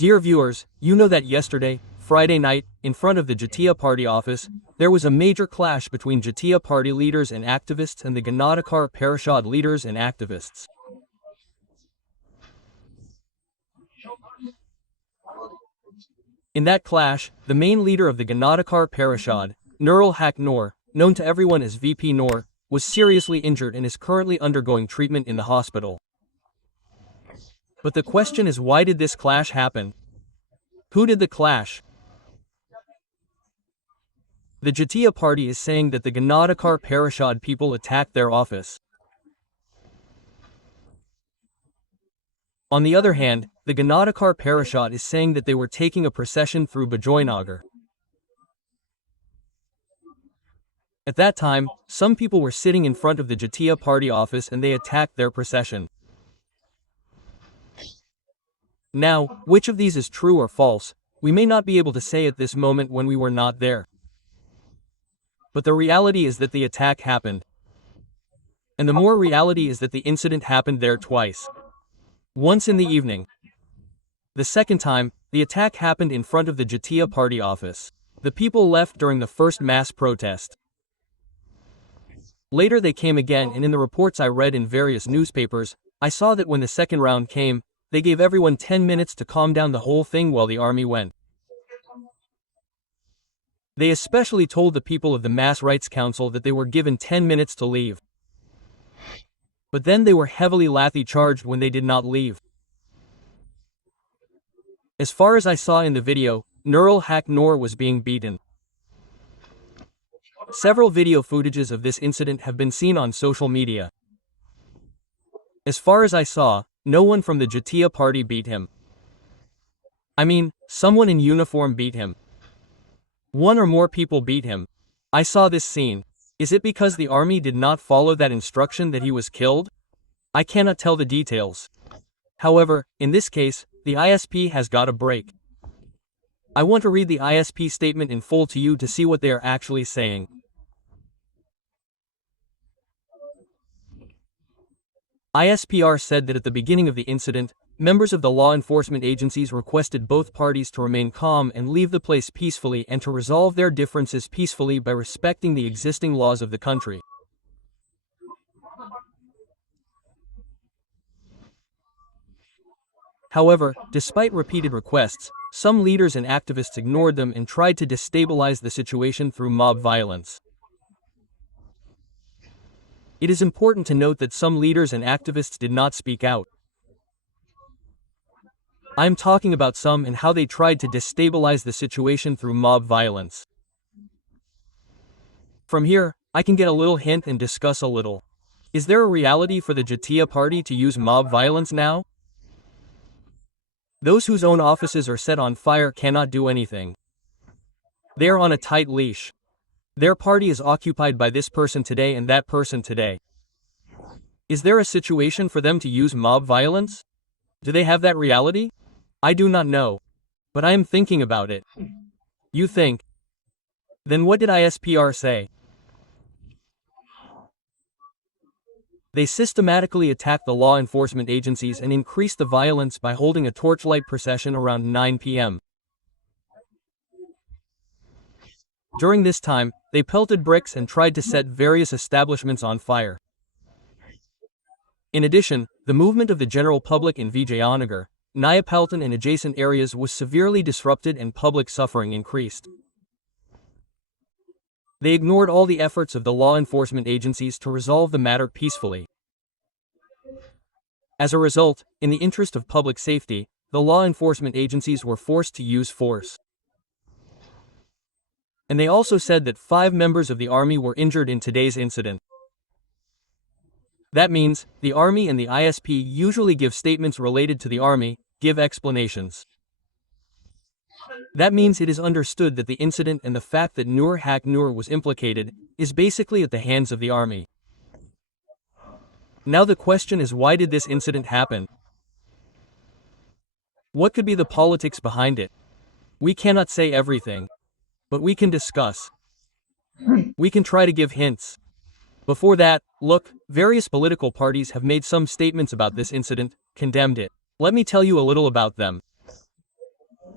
Dear viewers, you know that yesterday, Friday night, in front of the Jatiya Party office, there was a major clash between Jatiya Party leaders and activists and the Ganadakar Parishad leaders and activists. In that clash, the main leader of the Ganadakar Parishad, Nurul Haq Noor, known to everyone as VP Noor, was seriously injured and is currently undergoing treatment in the hospital. But the question is, why did this clash happen? Who did the clash? The Jatiya Party is saying that the Ganadakar Parishad people attacked their office. On the other hand, the Ganadakar Parishad is saying that they were taking a procession through Bajoynagar. At that time, some people were sitting in front of the Jatiya Party office and they attacked their procession. Now, which of these is true or false, we may not be able to say at this moment when we were not there. But the reality is that the attack happened. And the more reality is that the incident happened there twice. Once in the evening. The second time, the attack happened in front of the Jatiya Party office. The people left during the first mass protest. Later they came again, and in the reports I read in various newspapers, I saw that when the second round came, they gave everyone 10 minutes to calm down the whole thing while the army went. They especially told the people of the Mass Rights Council that they were given 10 minutes to leave. But then they were heavily lathi charged when they did not leave. As far as I saw in the video, Nurul Haq Noor was being beaten. Several video footages of this incident have been seen on social media. As far as I saw, no one from the Jatiya Party beat him. I mean, someone in uniform beat him. One or more people beat him. I saw this scene. Is it because the army did not follow that instruction that he was killed? I cannot tell the details. However, in this case, the ISP has got a break. I want to read the ISP statement in full to you to see what they are actually saying. ISPR said that at the beginning of the incident, members of the law enforcement agencies requested both parties to remain calm and leave the place peacefully and to resolve their differences peacefully by respecting the existing laws of the country. However, despite repeated requests, some leaders and activists ignored them and tried to destabilize the situation through mob violence. It is important to note that some leaders and activists did not speak out. I am talking about some and how they tried to destabilize the situation through mob violence. From here, I can get a little hint and discuss a little. Is there a reality for the Jatiya Party to use mob violence now? Those whose own offices are set on fire cannot do anything. They are on a tight leash. Their party is occupied by this person today and that person today. Is there a situation for them to use mob violence? Do they have that reality? I do not know. But I am thinking about it. You think? Then what did ISPR say? They systematically attacked the law enforcement agencies and increased the violence by holding a torchlight procession around 9 p.m. During this time, they pelted bricks and tried to set various establishments on fire. In addition, the movement of the general public in Vijayanagar, Nayapaltan and adjacent areas was severely disrupted and public suffering increased. They ignored all the efforts of the law enforcement agencies to resolve the matter peacefully. As a result, in the interest of public safety, the law enforcement agencies were forced to use force. And they also said that 5 members of the army were injured in today's incident. That means, the army and the ISP usually give statements related to the army, give explanations. That means it is understood that the incident and the fact that Nur Haq Noor was implicated, is basically at the hands of the army. Now the question is, why did this incident happen? What could be the politics behind it? We cannot say everything. But we can discuss. We can try to give hints. Before that, look, various political parties have made some statements about this incident, condemned it. Let me tell you a little about them.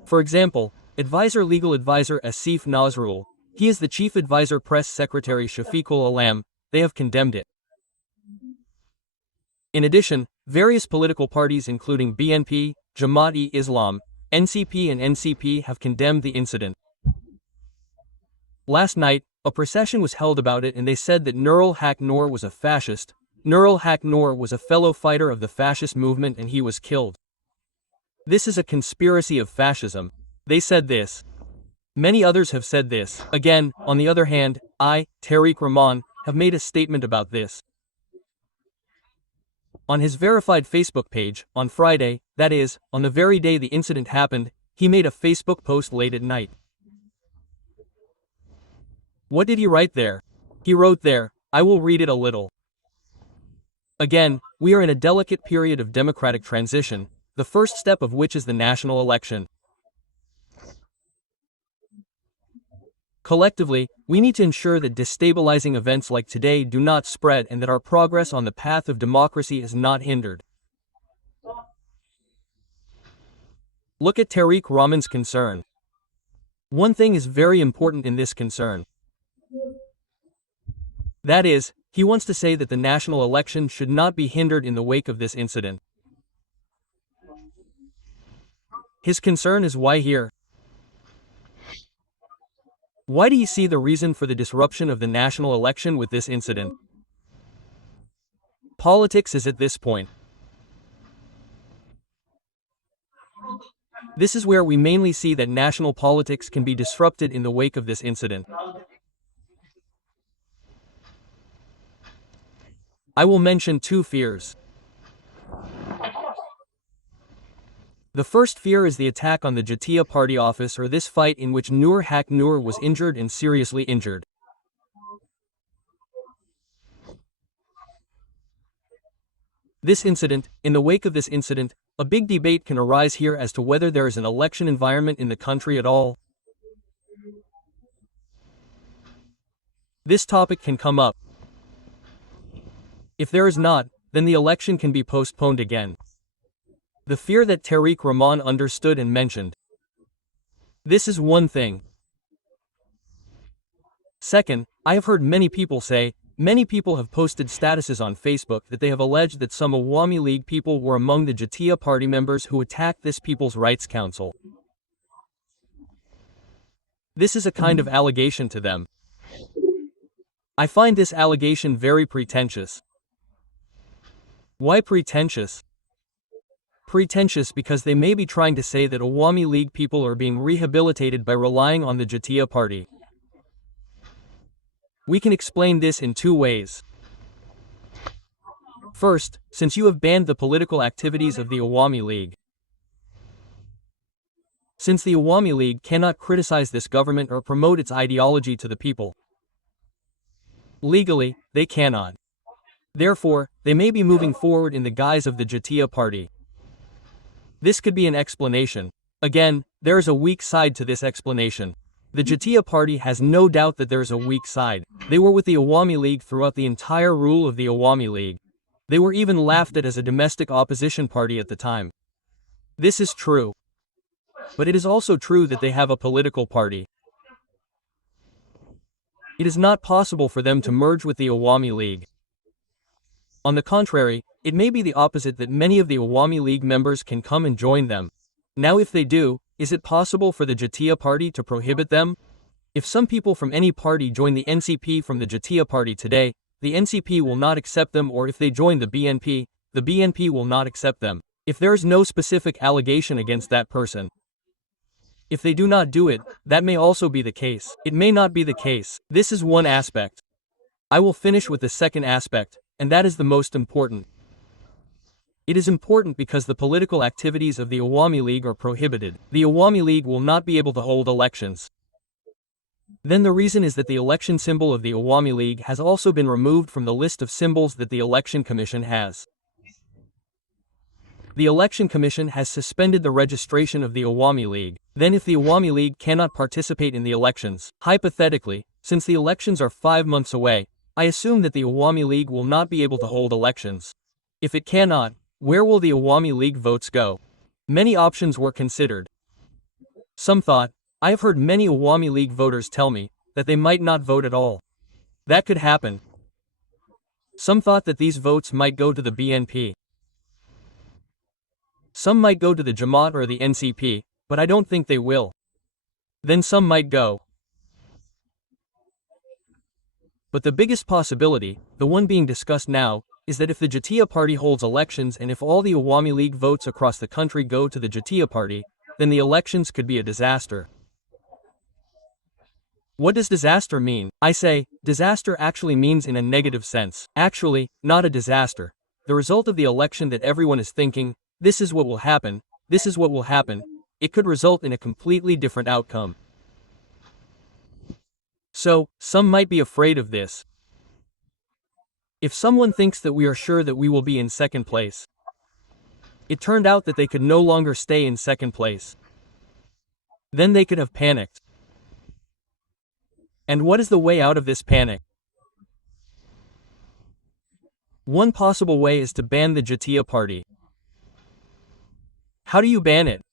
For example, legal advisor Asif Nazrul, he is the chief advisor press secretary Shafiqul Alam, they have condemned it. In addition, various political parties including BNP, Jamaat-e-Islam, NCP and NCP have condemned the incident. Last night, a procession was held about it and they said that Nurul Haq Noor was a fascist. Nurul Haq Noor was a fellow fighter of the fascist movement and he was killed. This is a conspiracy of fascism. They said this. Many others have said this. Again, on the other hand, I, Tariq Rahman, have made a statement about this. On his verified Facebook page, on Friday, that is, on the very day the incident happened, he made a Facebook post late at night. What did he write there? He wrote there, I will read it a little. Again, we are in a delicate period of democratic transition, the first step of which is the national election. Collectively, we need to ensure that destabilizing events like today do not spread and that our progress on the path of democracy is not hindered. Look at Tariq Rahman's concern. One thing is very important in this concern. That is, he wants to say that the national election should not be hindered in the wake of this incident. His concern is why here? Why do you see the reason for the disruption of the national election with this incident? Politics is at this point. This is where we mainly see that national politics can be disrupted in the wake of this incident. I will mention two fears. The first fear is the attack on the Jatiya Party office or this fight in which Nur Haq Noor was injured and seriously injured. This incident, in the wake of this incident, a big debate can arise here as to whether there is an election environment in the country at all. This topic can come up. If there is not, then the election can be postponed again. The fear that Tariq Rahman understood and mentioned. This is one thing. Second, I have heard many people say, many people have posted statuses on Facebook that they have alleged that some Awami League people were among the Jatiya Party members who attacked this People's Rights Council. This is a kind of allegation to them. I find this allegation very pretentious. Why pretentious? Pretentious because they may be trying to say that Awami League people are being rehabilitated by relying on the Jatiya Party. We can explain this in two ways. First, since you have banned the political activities of the Awami League. Since the Awami League cannot criticize this government or promote its ideology to the people. Legally, they cannot. Therefore, they may be moving forward in the guise of the Jatiya Party. This could be an explanation. Again, there is a weak side to this explanation. The Jatiya Party has no doubt that there is a weak side. They were with the Awami League throughout the entire rule of the Awami League. They were even laughed at as a domestic opposition party at the time. This is true. But it is also true that they have a political party. It is not possible for them to merge with the Awami League. On the contrary, it may be the opposite that many of the Awami League members can come and join them. Now if they do, is it possible for the Jatiya Party to prohibit them? If some people from any party join the NCP from the Jatiya Party today, the NCP will not accept them, or if they join the BNP will not accept them. If there is no specific allegation against that person. If they do not do it, that may also be the case. It may not be the case. This is one aspect. I will finish with the second aspect, and that is the most important. It is important because the political activities of the Awami League are prohibited. The Awami League will not be able to hold elections. Then the reason is that the election symbol of the Awami League has also been removed from the list of symbols that the Election Commission has. The Election Commission has suspended the registration of the Awami League. Then if the Awami League cannot participate in the elections, hypothetically, since the elections are 5 months away, I assume that the Awami League will not be able to hold elections. If it cannot, where will the Awami League votes go? Many options were considered. Some thought, I have heard many Awami League voters tell me, that they might not vote at all. That could happen. Some thought that these votes might go to the BNP. Some might go to the Jamaat or the NCP, but I don't think they will. Then some might go. But the biggest possibility, the one being discussed now, is that if the Jatiya party holds elections and if all the Awami League votes across the country go to the Jatiya party, then the elections could be a disaster. What does disaster mean? I say, disaster actually means in a negative sense. Actually, not a disaster. The result of the election that everyone is thinking, this is what will happen, this is what will happen, it could result in a completely different outcome. So, some might be afraid of this. If someone thinks that we are sure that we will be in second place, it turned out that they could no longer stay in second place, then they could have panicked. And what is the way out of this panic? One possible way is to ban the Jatiya party. How do you ban it?